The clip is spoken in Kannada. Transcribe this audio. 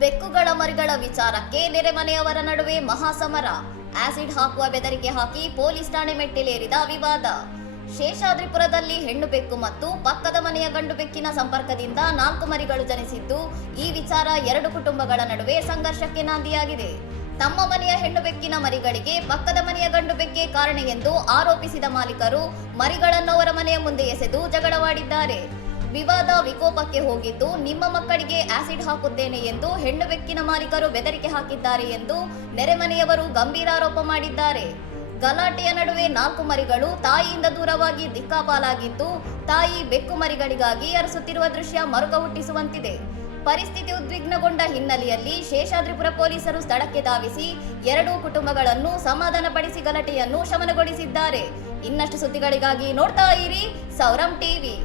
ಬೆಕ್ಕುಗಳ ಮರಿಗಳ ವಿಚಾರಕ್ಕೆ ನೆರೆಮನೆಯವರ ನಡುವೆ ಮಹಾಸಮರ. ಆಸಿಡ್ ಹಾಕುವ ಬೆದರಿಕೆ ಹಾಕಿ ಪೊಲೀಸ್ ಠಾಣೆ ಮೆಟ್ಟಿಲೇರಿದ ವಿವಾದ. ಶೇಷಾದ್ರಿಪುರದಲ್ಲಿ ಹೆಣ್ಣು ಬೆಕ್ಕು ಮತ್ತು ಪಕ್ಕದ ಮನೆಯ ಗಂಡು ಬೆಕ್ಕಿನ ಸಂಪರ್ಕದಿಂದ 4 ಮರಿಗಳು ಜನಿಸಿದ್ದು, ಈ ವಿಚಾರ 2 ಕುಟುಂಬಗಳ ನಡುವೆ ಸಂಘರ್ಷಕ್ಕೆ ನಾಂದಿಯಾಗಿದೆ. ತಮ್ಮ ಮನೆಯ ಹೆಣ್ಣು ಬೆಕ್ಕಿನ ಮರಿಗಳಿಗೆ ಪಕ್ಕದ ಮನೆಯ ಗಂಡು ಬೆಕ್ಕೆ ಕಾರಣ ಎಂದು ಆರೋಪಿಸಿದ ಮಾಲೀಕರು ಮರಿಗಳನ್ನು ಅವರ ಮನೆಯ ಮುಂದೆ ಎಸೆದು ಜಗಳವಾಡಿದ್ದಾರೆ. ವಿವಾದ ವಿಕೋಪಕ್ಕೆ ಹೋಗಿದ್ದು, ನಿಮ್ಮ ಮಕ್ಕಳಿಗೆ ಆಸಿಡ್ ಹಾಕುತ್ತೇನೆ ಎಂದು ಹೆಣ್ಣು ಬೆಕ್ಕಿನ ಮಾಲೀಕರು ಬೆದರಿಕೆ ಹಾಕಿದ್ದಾರೆ ಎಂದು ನೆರೆಮನೆಯವರು ಗಂಭೀರ ಆರೋಪ ಮಾಡಿದ್ದಾರೆ. ಗಲಾಟೆಯ ನಡುವೆ 4 ಮರಿಗಳು ತಾಯಿಯಿಂದ ದೂರವಾಗಿ ದಿಕ್ಕಾಪಾಲಾಗಿದ್ದು, ತಾಯಿ ಬೆಕ್ಕು ಮರಿಗಳಿಗಾಗಿ ಅರಸುತ್ತಿರುವ ದೃಶ್ಯ ಮರುಕ ಹುಟ್ಟಿಸುವಂತಿದೆ. ಪರಿಸ್ಥಿತಿ ಉದ್ವಿಗ್ನಗೊಂಡ ಹಿನ್ನೆಲೆಯಲ್ಲಿ ಶೇಷಾದ್ರಿಪುರ ಪೊಲೀಸರು ಸ್ಥಳಕ್ಕೆ ಧಾವಿಸಿ 2 ಕುಟುಂಬಗಳನ್ನು ಸಮಾಧಾನಪಡಿಸಿ ಗಲಾಟೆಯನ್ನು ಶಮನಗೊಳಿಸಿದ್ದಾರೆ. ಇನ್ನಷ್ಟು ಸುದ್ದಿಗಳಿಗಾಗಿ ನೋಡ್ತಾ ಇರಿ ಸೌರಂ ಟಿವಿ.